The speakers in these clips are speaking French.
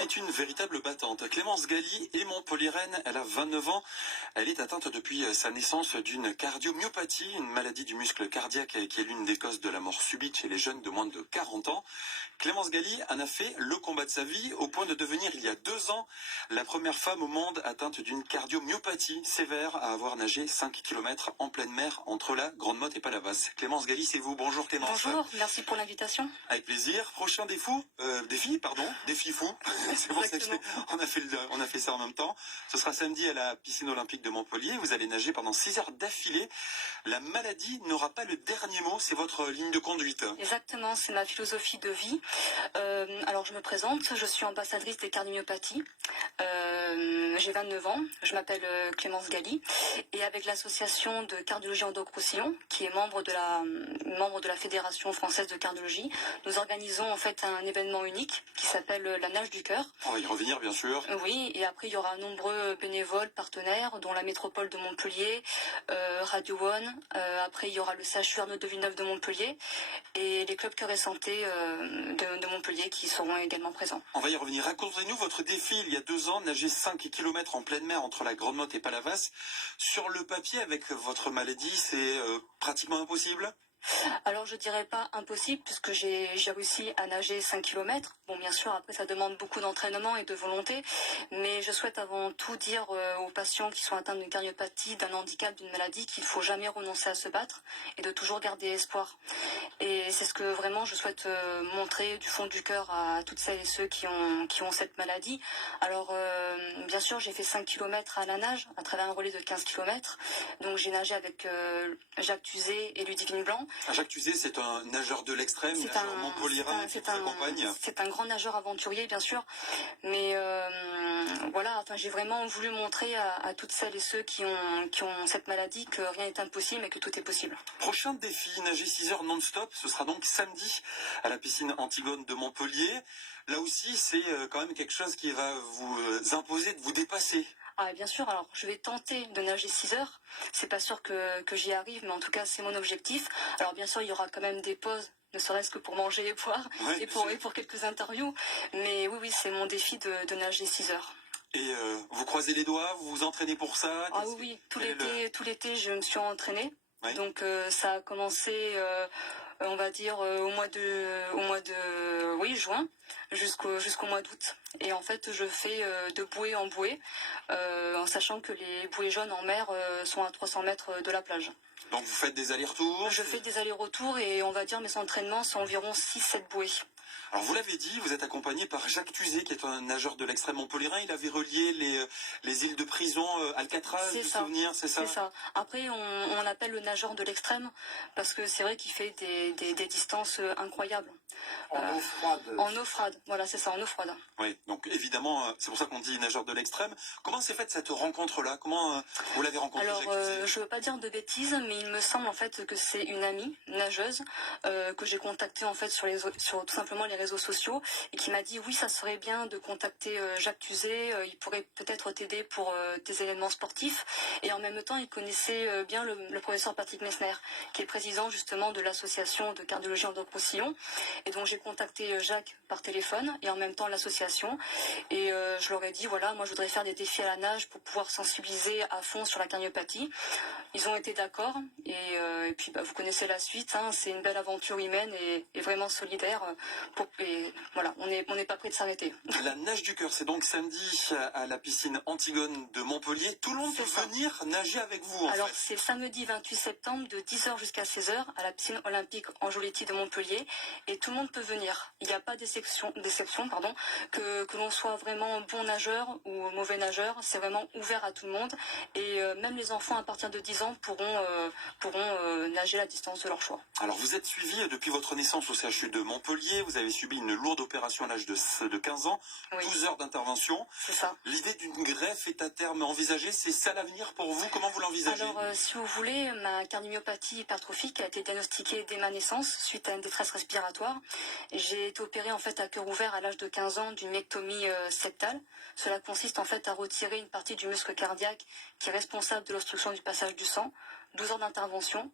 Est une véritable battante. Clémence Galli est montpelliéraine, elle a 29 ans. Elle est atteinte depuis sa naissance d'une cardiomyopathie, une maladie du muscle cardiaque qui est l'une des causes de la mort subite chez les jeunes de moins de 40 ans. Clémence Galli en a fait le combat de sa vie au point de devenir il y a 2 ans la première femme au monde atteinte d'une cardiomyopathie sévère à avoir nagé 5 km en pleine mer entre la Grande Motte et Palavas. Clémence Galli, c'est vous. Bonjour Clémence. Bonjour, merci pour l'invitation. Avec plaisir. Prochain défi fou. C'est pour ça qu'on a fait ça en même temps. Ce sera samedi à la piscine olympique de Montpellier. Vous allez nager pendant 6 heures d'affilée. La maladie n'aura pas le dernier mot, c'est votre ligne de conduite. Exactement, c'est ma philosophie de vie. Alors je me présente, je suis ambassadrice des cardiomyopathies. J'ai 29 ans, je m'appelle Clémence Galli et avec l'association de cardiologie Endo-Roussillon, qui est membre de la Fédération française de cardiologie, nous organisons en fait un événement unique qui s'appelle la nage du cœur. On va y revenir bien sûr. Oui, et après il y aura nombreux bénévoles, partenaires, dont la métropole de Montpellier, Radio One, après il y aura le CHU Arnaud de Villeneuve de Montpellier et les clubs Cœur et Santé de Montpellier qui seront également présents. On va y revenir. Racontez-nous votre défi il y a 2 ans, nager 5 km en pleine mer entre la Grande Motte et Palavas. Sur le papier, avec votre maladie, c'est pratiquement impossible ? Alors je dirais pas impossible puisque j'ai réussi à nager 5 km. Bon bien sûr après ça demande beaucoup d'entraînement et de volonté, mais je souhaite avant tout dire aux patients qui sont atteints d'une cardiomyopathie, d'un handicap, d'une maladie qu'il faut jamais renoncer à se battre et de toujours garder espoir. Et c'est ce que vraiment je souhaite montrer du fond du cœur à toutes celles et ceux qui ont cette maladie. Alors bien sûr j'ai fait 5 km à la nage à travers un relais de 15 km. Donc j'ai nagé avec Jacques Tuzet et Ludivine Blanc. Jacques Tuzet, c'est un nageur de l'extrême, nageur montpelliérain qui vous accompagne. C'est un grand nageur aventurier, bien sûr. Mais voilà, enfin, j'ai vraiment voulu montrer à toutes celles et ceux qui ont cette maladie que rien n'est impossible et que tout est possible. Prochain défi, nager 6 heures non-stop. Ce sera donc samedi à la piscine Antigone de Montpellier. Là aussi, c'est quand même quelque chose qui va vous imposer de vous dépasser. Ah, bien sûr, alors je vais tenter de nager 6 heures. C'est pas sûr que j'y arrive, mais en tout cas c'est mon objectif. Alors bien sûr il y aura quand même des pauses, ne serait-ce que pour manger et boire, et pour quelques interviews. Mais oui, c'est mon défi de nager 6 heures. Et vous croisez les doigts, vous vous entraînez pour ça? Ah oui, tout l'été je me suis entraînée. Oui. Donc ça a commencé, on va dire, au mois de juin jusqu'au mois d'août. Et en fait, je fais de bouée en bouée, en sachant que les bouées jaunes en mer sont à 300 mètres de la plage. Donc vous faites des allers-retours? Je fais des allers-retours et on va dire mes entraînements sont environ 6-7 bouées. Alors vous l'avez dit, vous êtes accompagné par Jacques Tuzet, qui est un nageur de l'extrême montpelliérain. Il avait relié les îles de prison, Alcatraz, du souvenir, c'est ça? C'est ça. Après, on l'appelle le nageur de l'extrême parce que c'est vrai qu'il fait des distances incroyables. En eau froide. En eau froide, voilà, c'est ça, en eau froide. Oui, donc évidemment, c'est pour ça qu'on dit nageur de l'extrême. Comment s'est faite cette rencontre-là? Comment vous l'avez rencontré? Alors, Jacques Tuzet? je veux pas dire de bêtises, mais il me semble en fait que c'est une amie nageuse que j'ai contactée en fait sur tout simplement les réseaux sociaux et qui m'a dit oui, ça serait bien de contacter Jacques Tuzet, il pourrait peut-être t'aider pour tes événements sportifs. Et en même temps, il connaissait bien le professeur Patrick Messner, qui est président justement de l'association de cardiologie Endo-Roussillon. Et donc j'ai contacté Jacques par téléphone et en même temps l'association. Et je leur ai dit voilà, moi je voudrais faire des défis à la nage pour pouvoir sensibiliser à fond sur la cardiomyopathie. Ils ont été d'accord et puis vous connaissez la suite, hein, c'est une belle aventure humaine et vraiment solidaire. Et voilà, on n'est pas prêt de s'arrêter. La nage du cœur, c'est donc samedi à la piscine Antigone de Montpellier. Tout le monde peut venir nager avec vous. Alors c'est samedi 28 septembre de 10h jusqu'à 16h à la piscine olympique Angelotti de Montpellier et tout le monde peut venir. Il n'y a pas d'exception, que l'on soit vraiment bon nageur ou mauvais nageur, c'est vraiment ouvert à tout le monde et même les enfants à partir de 10 ans pourront nager à la distance de leur choix. Alors vous êtes suivi depuis votre naissance au CHU de Montpellier, vous avez suivi subi une lourde opération à l'âge de 15 ans, Oui, 12 heures d'intervention. c'est ça. L'idée d'une greffe est à terme envisagée, c'est ça l'avenir pour vous? Comment vous l'envisagez? Alors, si vous voulez, ma cardiomyopathie hypertrophique a été diagnostiquée dès ma naissance suite à une détresse respiratoire. J'ai été opérée en fait à cœur ouvert à l'âge de 15 ans d'une myectomie septale. Cela consiste en fait à retirer une partie du muscle cardiaque qui est responsable de l'obstruction du passage du sang. 12 heures d'intervention.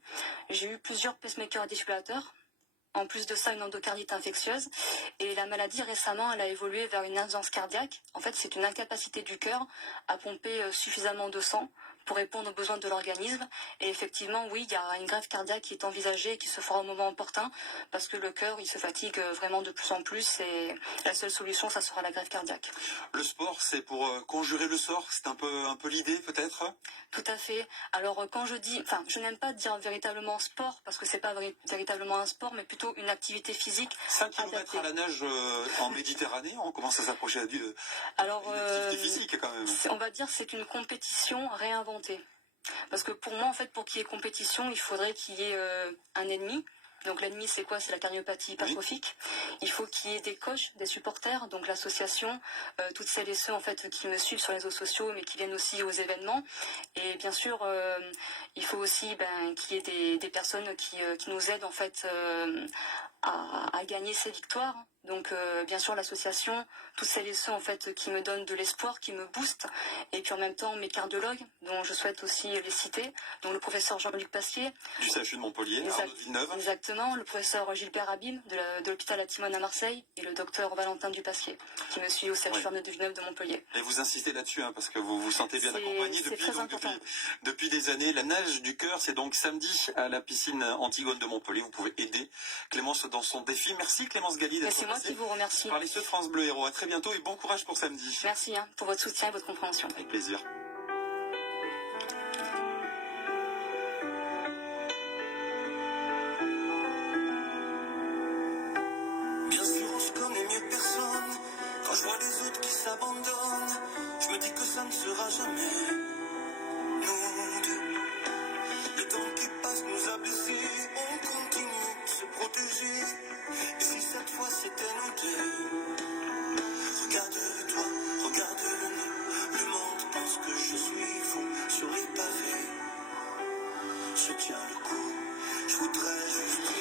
J'ai eu plusieurs pacemakers et défibrillateurs. En plus de ça, une endocardite infectieuse. Et la maladie, récemment, elle a évolué vers une insuffisance cardiaque. En fait, c'est une incapacité du cœur à pomper suffisamment de sang pour répondre aux besoins de l'organisme. Et effectivement, oui, il y a une greffe cardiaque qui est envisagée et qui se fera au moment opportun parce que le cœur, il se fatigue vraiment de plus en plus et la seule solution, ça sera la greffe cardiaque. Le sport, c'est pour conjurer le sort, c'est un peu l'idée peut-être? Tout à fait. Alors quand je dis, enfin, je n'aime pas dire véritablement sport parce que c'est pas véritablement un sport, mais plutôt une activité physique 5 km adaptée. à la nage en Méditerranée, on commence à s'approcher d'une Alors, activité physique quand même. on va dire c'est une compétition réinventée. Parce que pour moi, en fait, pour qu'il y ait compétition, il faudrait qu'il y ait un ennemi. Donc l'ennemi, c'est quoi? C'est la cardiomyopathie hypertrophique. Il faut qu'il y ait des coachs, des supporters, donc l'association, toutes celles et ceux en fait qui me suivent sur les réseaux sociaux, mais qui viennent aussi aux événements. Et bien sûr, il faut aussi qu'il y ait des personnes qui nous aident en fait à gagner ces victoires. Donc bien sûr l'association, toutes celles et ceux en fait qui me donnent de l'espoir, qui me boostent, et puis en même temps mes cardiologues, dont je souhaite aussi les citer, dont le professeur Jean-Luc Pasquier, Du CHU de Montpellier, Arnaud de Villeneuve. exactement, le professeur Gilbert Habib de l'hôpital Atimone à Marseille, et le docteur Valentin Dupasquier, qui me suit au CHU Arnaud de Villeneuve de Montpellier. Et vous insistez là-dessus, hein, parce que vous vous sentez bien C'est- accompagné c'est depuis, très donc, important. depuis des années. La nage du cœur, c'est donc samedi à la piscine Antigone de Montpellier. Vous pouvez aider Clémence dans son défi. Merci Clémence Galli Mais d'être c'est moi passée qui vous remercie. par les Ceux de France Bleu Héros. À très bientôt et bon courage pour samedi. Merci pour votre soutien et votre compréhension. Avec plaisir. Bien sûr, on se connaît mieux que personne. Quand je vois les autres qui s'abandonnent, je me dis que ça ne sera jamais nous deux. Le temps qui passe nous a blessés, on continue de se protéger. Et si cette fois c'était nous deux? Regarde-toi, regarde-nous. Le monde pense que je suis fou sur les pavés. Je tiens le coup, je voudrais juste